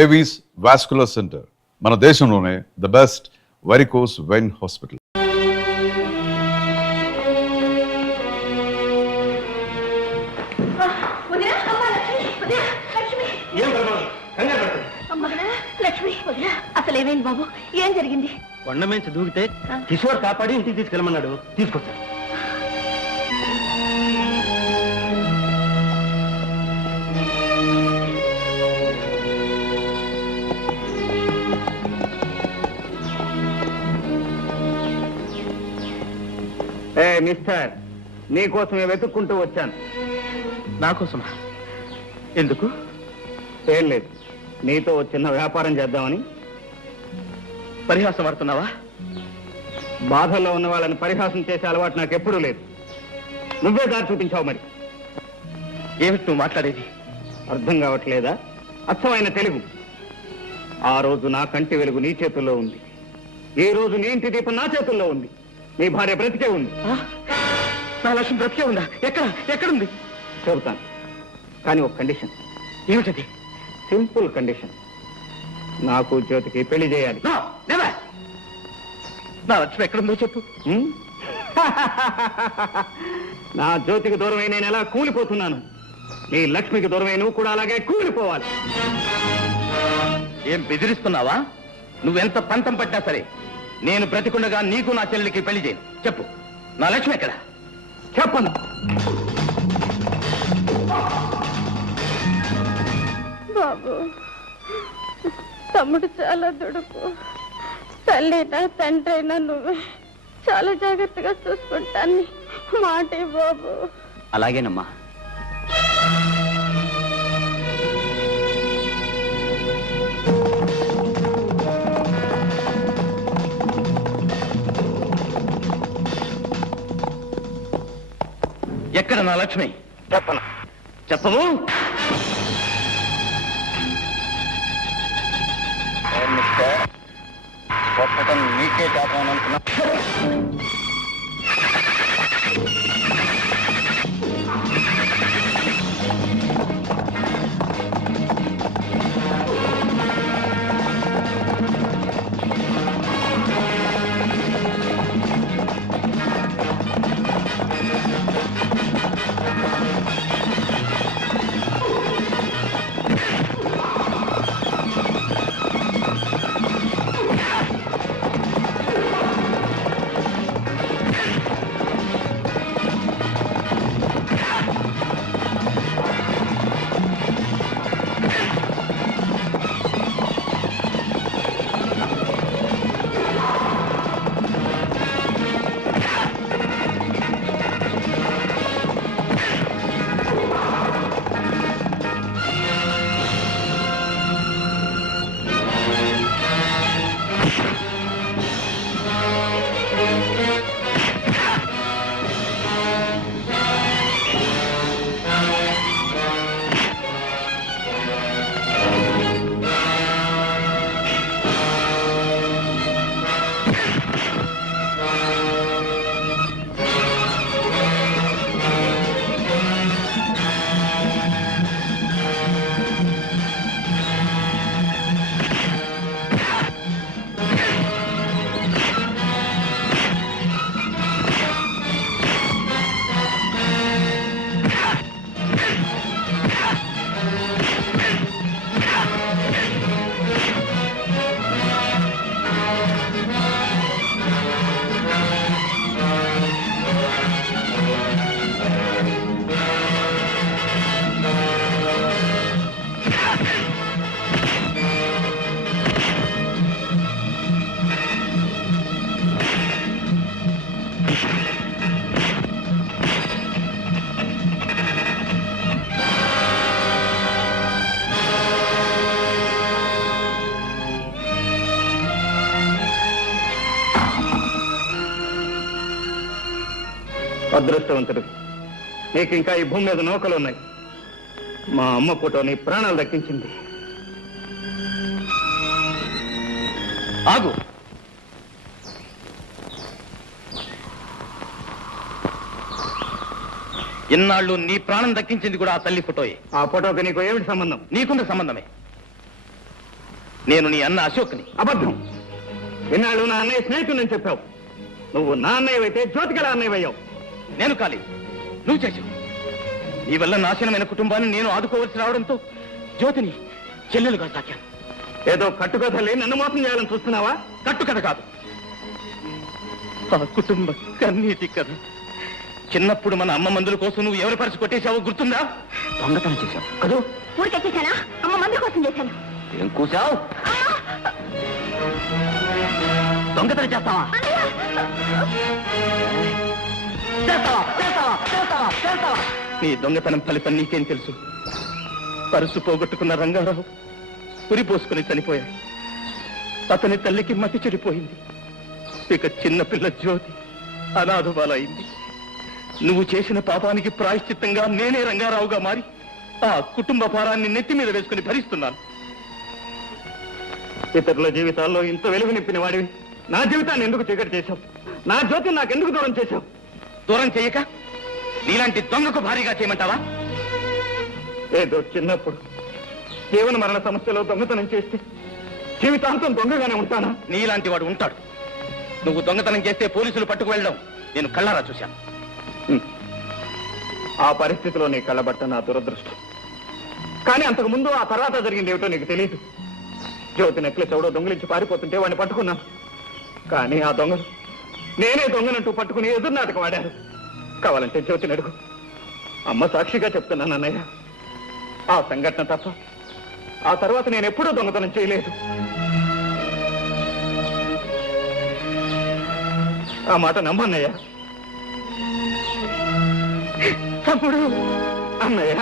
Avis vascular centre మన దేశంలోనే the best varicose vein hospital. అసలు ఏమైంది బాబు? ఏం జరిగింది? కొండ మీద దూకితే కిషోర్ కాపాడి ఇంటికి తీసుకెళ్ళమన్నాడు. తీసుకొచ్చాను. మిస్టర్, నీకోసమే వెతుక్కుంటూ వచ్చాను. నాకోసమా? ఎందుకు? ఏం లేదు, నీతో చిన్న వ్యాపారం చేద్దామని. పరిహాసం పడుతున్నావా? బాధల్లో ఉన్న వాళ్ళని పరిహాసం చేసే అలవాటు నాకు ఎప్పుడూ లేదు. నువ్వే దారి చూపించావు. మరి ఏమిటి నువ్వు మాట్లాడేది? అర్థం కావట్లేదా? అచ్చమైన తెలుగు. ఆ రోజు నా కంటి వెలుగు నీ చేతుల్లో ఉంది. ఈ రోజు నీ ఇంటి దీపం నా చేతుల్లో ఉంది. నీ భార్య బ్రతికే ఉంది. నా లక్ష్యం బ్రతికే ఉందా? ఎక్కడుంది? చెబుతాను, కానీ ఒక కండిషన్. ఏమిటది? Simple condition. నాకు జ్యోతికి పెళ్లి చేయాలి. నా లక్ష్యం ఎక్కడుందో చెప్పు. నా జ్యోతికి దూరమై నేను ఎలా కూలిపోతున్నాను, నీ లక్ష్మికి దూరమై నువ్వు కూడా అలాగే కూలిపోవాలి. ఏం బెదిరిస్తున్నావా? నువ్వెంత పంతం పట్టినా సరే నేను బ్రతికుండగా నీకు నా చెల్లికి పెళ్లి చేయను. చెప్పు, నా లక్ష్మి ఎక్కడ? చెప్పను. బాబు, తమ్ముడు చాలా దుడుకు. తల్లినా తండ్రి అయినా నువ్వే చాలా జాగ్రత్తగా చూసుకుంటాను. మాటే బాబు. అలాగేనమ్మా. ఎక్కడ నా లక్ష్మి? చెప్పను. చెప్పవు? ఒక్కటం నీకే కాపాలనుకున్నా. అదృష్టవంతుడు, నీకు ఇంకా ఈ భూమి మీద నౌకలు ఉన్నాయి. మా అమ్మ ఫోటో నీ ప్రాణాలు దక్కించింది. ఆగు. ఇన్నాళ్ళు నీ ప్రాణం దక్కించింది కూడా ఆ తల్లి ఫోటోయే. ఆ ఫోటోకి నీకు ఏమిటి సంబంధం? నీకున్న సంబంధమే. నేను నీ అన్న అశోక్ని. అబద్ధం. ఎన్నాళ్ళు నా అన్నయ్య స్నేహితుడని చెప్పావు. నువ్వు నా అన్నయ్యవైతే జ్యోతికల అన్నయ్యవయ్యావు. నేను కాలి, నువ్వు చేశావు. నీ వల్ల నాశనమైన కుటుంబాన్ని నేను ఆదుకోవలసి రావడంతో జ్యోతిని చెల్లెలుగా సాకాను. ఏదో కట్టుకథలే నన్ను మోసం చేయాలని చూస్తున్నావా? కట్టుకథ కాదు, ఆ కుటుంబ కన్నీటి కథ. చిన్నప్పుడు మన అమ్మ మందుల కోసం నువ్వు ఎవరి పరిచి కొట్టేశావో గుర్తుందా? దొంగతనం చేశావు కదూ? ఊరికొచ్చేసానా? అమ్మ మందు కోసం చేశాను. ఏం కూసావు? దొంగతనం చేస్తావా? నీ దొంగతనం ఫలితం నీకేం తెలుసు? పరుసు పోగొట్టుకున్న రంగారావు ఉరి పోసుకుని చనిపోయాడు. అతని తల్లికి మతి చెడిపోయింది. ఇక చిన్నపిల్ల జ్యోతి అనాథబాలైంది. నువ్వు చేసిన పాపానికి ప్రాయశ్చిత్తంగా నేనే రంగారావుగా మారి ఆ కుటుంబ భారాన్ని నెత్తి మీద వేసుకుని భరిస్తున్నాను. ఇతరుల జీవితాల్లో ఇంత వెలుగు నింపిన వాడివి నా జీవితాన్ని ఎందుకు చీకటి చేశావు? నా జ్యోతిని నాకెందుకు దూరం చేశావు? దూరం చెయ్యక నీలాంటి దొంగకు భారీగా చేయమంటావా? ఏదో చిన్నప్పుడు జీవన మరణ సమస్యలో దొంగతనం చేస్తే జీవితాంతం దొంగగానే ఉంటానా? నీలాంటి వాడు ఉంటాడు. నువ్వు దొంగతనం చేస్తే పోలీసులు పట్టుకు వెళ్ళడం నేను కళ్ళారా చూశాను. ఆ పరిస్థితిలో నీ కళ్ళబట్ట నా దురదృష్టం. కానీ అంతకు ముందు ఆ తర్వాత జరిగింది ఏమిటో నీకు తెలియదు. జ్యోతి నెక్లెస్ ఎవడో దొంగలించి పారిపోతుంటే వాడిని పట్టుకున్నాను. కానీ ఆ దొంగలు నేనే దొంగనంటూ పట్టుకుని ఎదురు నాటకం ఆడారు. కావాలంటే జ్యోతిని అడుగు. అమ్మ సాక్షిగా చెప్తున్నాను అన్నయ్య, ఆ సంఘటన తప్ప ఆ తర్వాత నేను ఎప్పుడూ దొంగతనం చేయలేదు. ఆ మాట నమ్మన్నయ్య. తమ్ముడు, అన్నయ్య.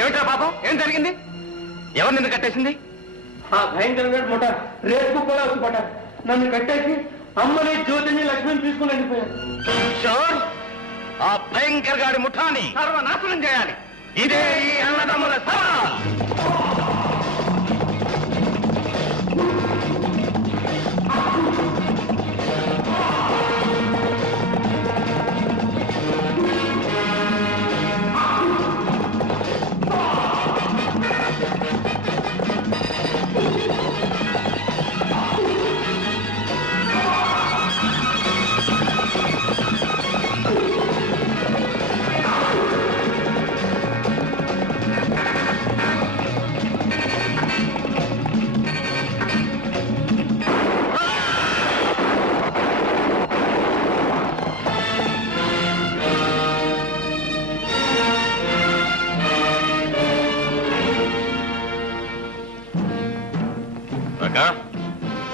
ఏమిటా పాపం? ఏం జరిగింది? ఎవరు నిన్ను కట్టేసింది? ఆ భయంకరమైన ముఠ రేపు కూడా వచ్చి పడ్డ నన్ను కట్టేసి అమ్మని జ్యోతిని లక్ష్మిని తీసుకుని వెళ్ళిపోయారు. షోర్, ఆ భయంకర గాడి ముఠాని సర్వనాశనం చేయాలి. ఇదే ఈ అన్నదమ్ముల సవాల్.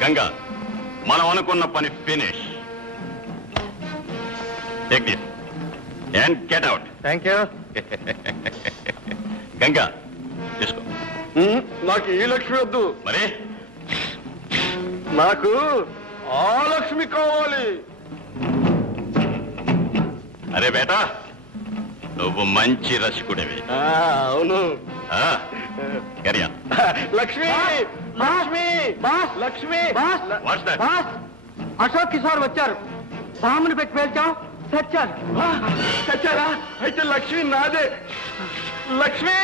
గంగా, మనం అనుకున్న పని finish. Take this and get out. Thank you. Ganga తీసుకో. నాకు ఈ లక్ష్మి వద్దు, మరి నాకు ఆ లక్ష్మి కావాలి. అరే బేటా, నువ్వు మంచి రసికుడివి. అవును. కరియా లక్ష్మి, లక్ష్మి, లక్ష్మి. What's that? అశోక్ కిషోర్ వచ్చారు. బాంబుని పెట్టి పేల్చాం, చచ్చారు. చచ్చారా? అయితే లక్ష్మి నాదే. Lakshmi.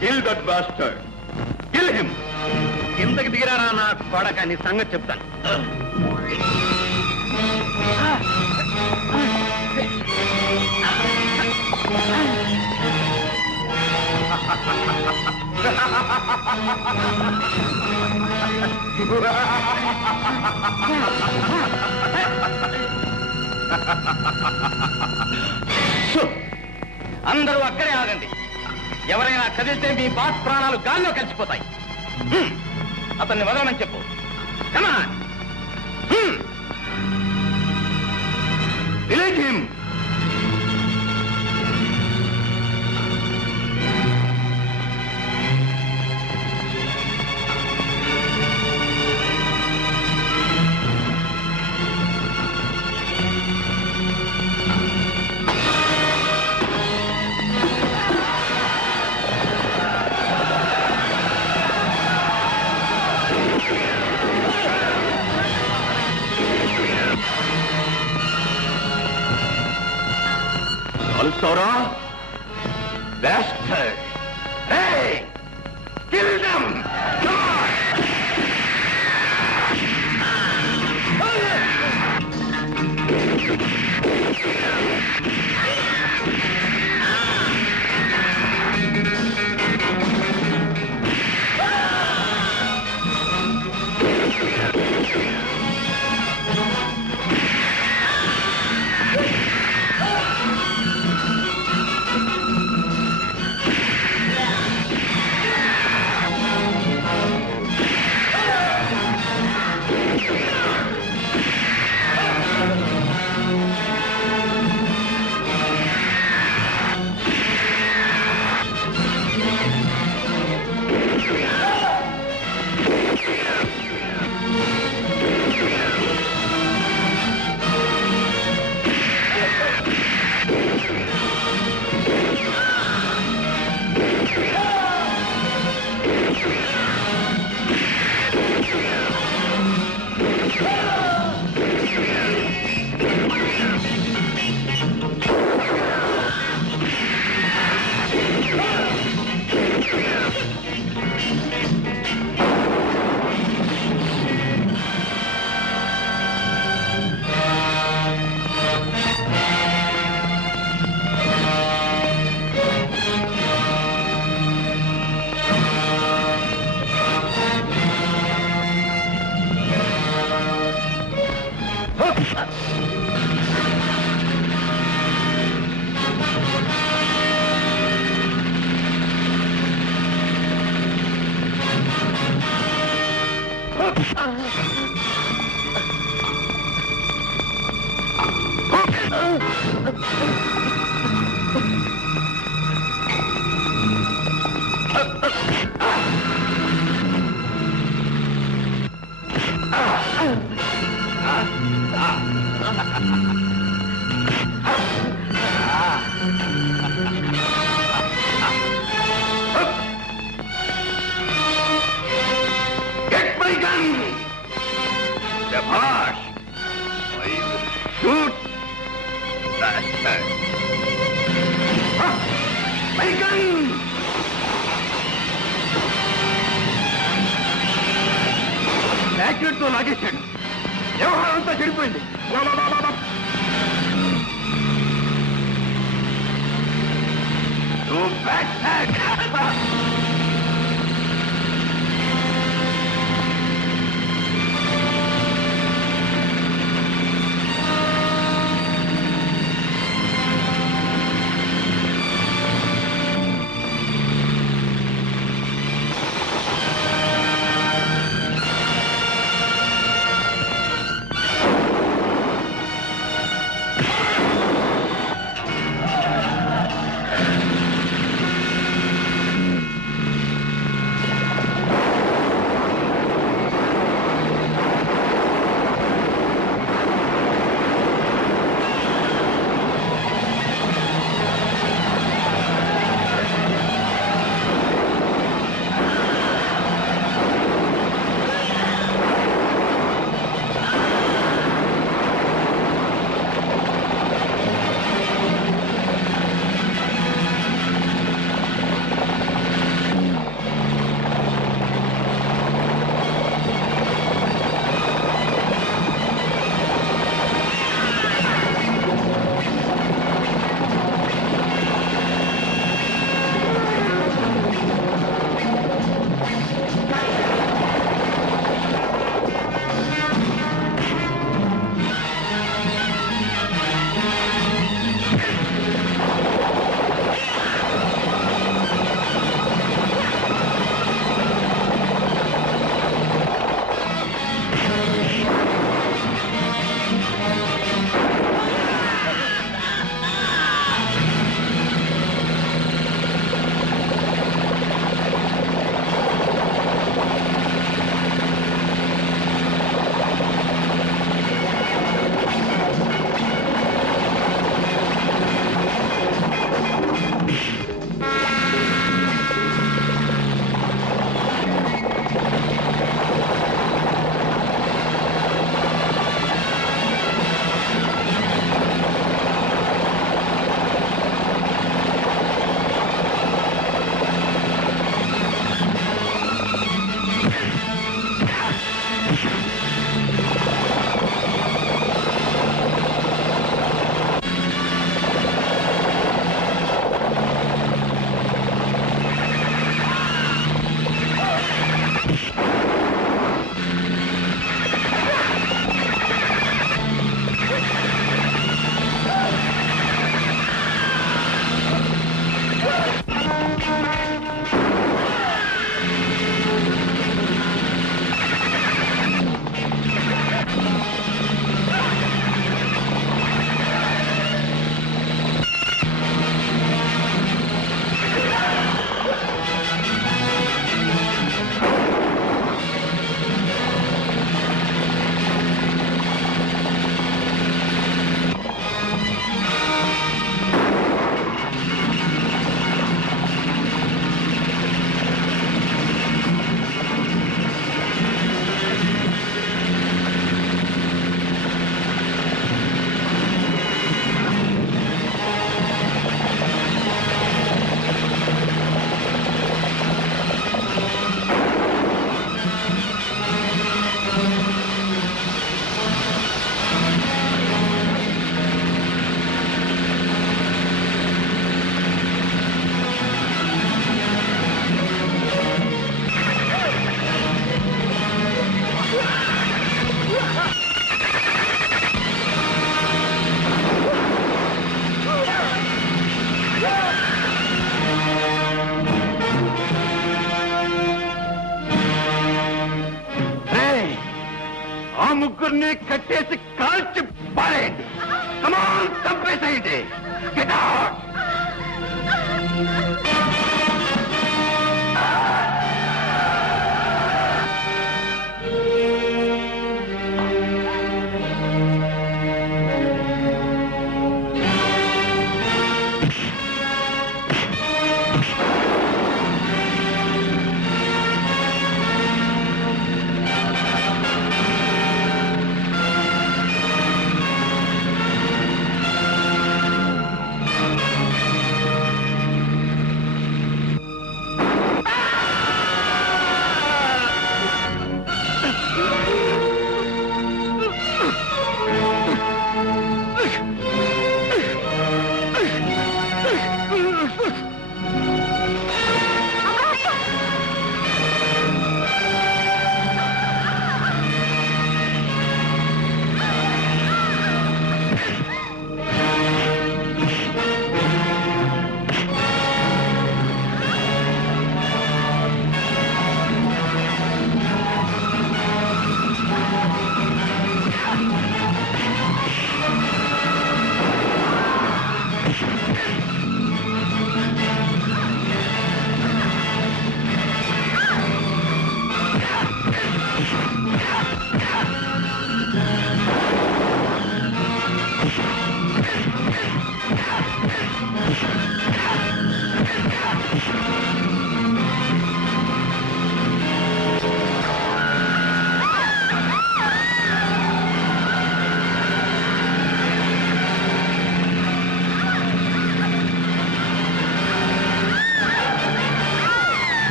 Kill that bastard. Kill him. కిందకి దిగిరారా నా కొడక, నీ సంగతి చెప్తాను. అందరూ అక్కడే ఆగండి. ఎవరైనా కదిలితే మీ బాస్ ప్రాణాలు గాల్లో కలిసిపోతాయి. అతన్ని వదలమని చెప్పు. Come on. Release him. Alsora, bastard! Hey! Kill them! Come on! Get my gun! Shabash! I will shoot bastard! My gun! యాక్సిడెంట్తో లాగేశాడు. వ్యవహారం అంతా చెడిపోయింది. ముగ్గురిని కట్టేసి కాల్చి పారేయండి. కమాన్, చంపేసేయండి. Get out!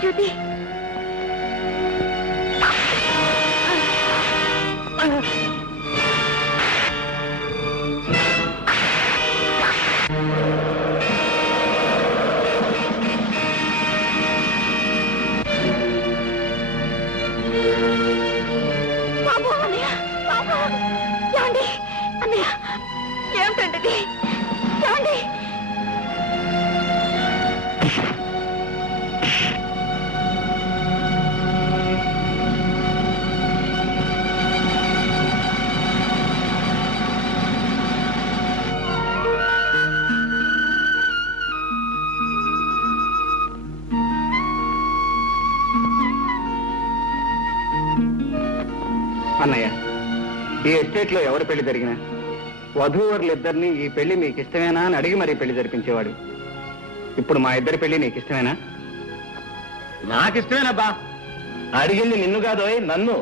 జ్యోతి, బాబు, అన్నయ్య, బాబు, ఏమండి? అన్నయ్య, ఏమిటండి ఇది? ఏమండి? అన్నయ్య, ఈ ఎస్టేట్ లో ఎవరి పెళ్లి జరిగినా వధూవరులిద్దరిని ఈ పెళ్లి మీకు ఇష్టమేనా అని అడిగి మరీ పెళ్లి జరిపించేవాడు. ఇప్పుడు మా ఇద్దరి పెళ్లి నీకు ఇష్టమేనా? నాకు ఇష్టమేనబ్బా. అడిగింది నిన్ను కాదోయ్, నన్ను.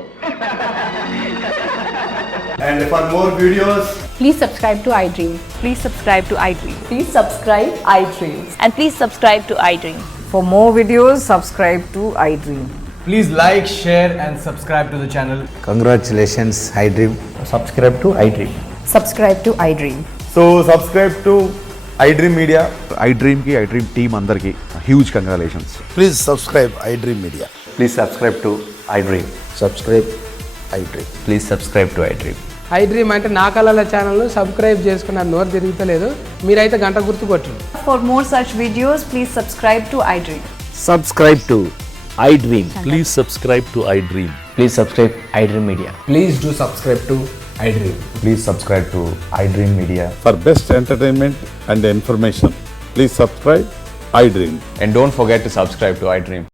And for more videos, Please subscribe to iDream. Please subscribe to iDream. Please subscribe iDream. And please subscribe to iDream. For more videos, subscribe to iDream. please like, share and subscribe to the channel. Congratulations, iDream. Subscribe to iDream. Subscribe to iDream. So subscribe to iDream Media. iDream ki iDream team andarki huge congratulations. Please subscribe iDream Media. Please subscribe to iDream. Subscribe iDream. Please subscribe to iDream. iDream అంటే నా కళల ఛానల్ను subscribe చేసుకున్న నోరు తిరుగుతలేదు. మీరైతే గంట గుర్తు కొట్టండి. For more such videos, please subscribe to iDream. Subscribe to iDream. Please subscribe to iDream. Please subscribe iDream Media. Please do subscribe to iDream. Please subscribe to iDream Media. For best entertainment and information, Please subscribe iDream. And don't forget to subscribe to iDream.